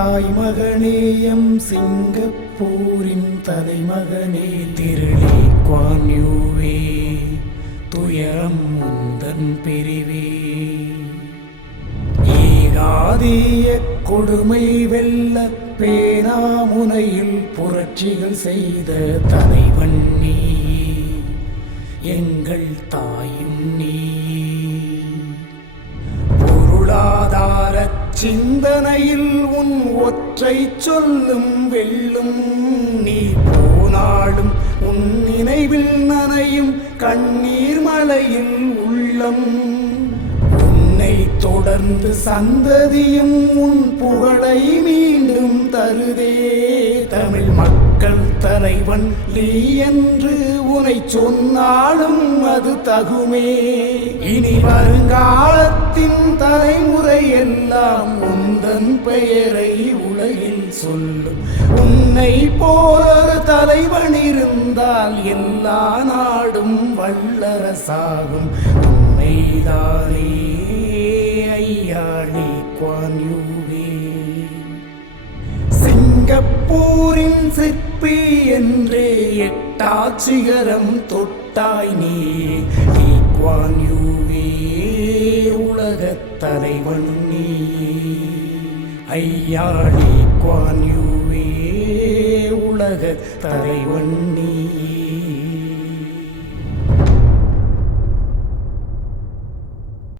தாய்மகனேயம் சிங்கப்பூரின் தலைமகனே திருளி குவான் யூவே துயரம் முந்தன் பிரிவே ஏகாதிய கொடுமை வெல்ல பேனாமுனையில் புரட்சிகள் செய்த தலைவன் நீ எங்கள் தாயும் நீ பொருளாதார சிந்தனையில் உன் ஒற்றை சொல்லும் வெல்லும் நீ போனாலும் உன் நினைவில் நனையும் கண்ணீர் மலையில் உள்ளம் உன்னை தொடர்ந்து சந்ததியும் உன் புகழை மீண்டும் தருதே தமிழ் மக்கள் தலைவன் நீ என்று உனை சொன்னாலும் அது தகுமே இனி வருங்காலத்தின் தலைமுறை எல்லாம் உந்தன் பெயரை உலகில் சொல்லும் உன்னை போல தலைவன் இருந்தால் எல்லா நாடும் வல்லரசாகும் உண்மைதானே ஐயா லீ குவான் யூவே சிங்கப்பூரின் சிற்பி என்றே எட்டாச்சிகரம் தொட்டாய் நீ லீ குவான் யூவே உலகத் தலைவன் நீ ஐயா லீ குவான் யூவே உலகத் தலைவன் நீ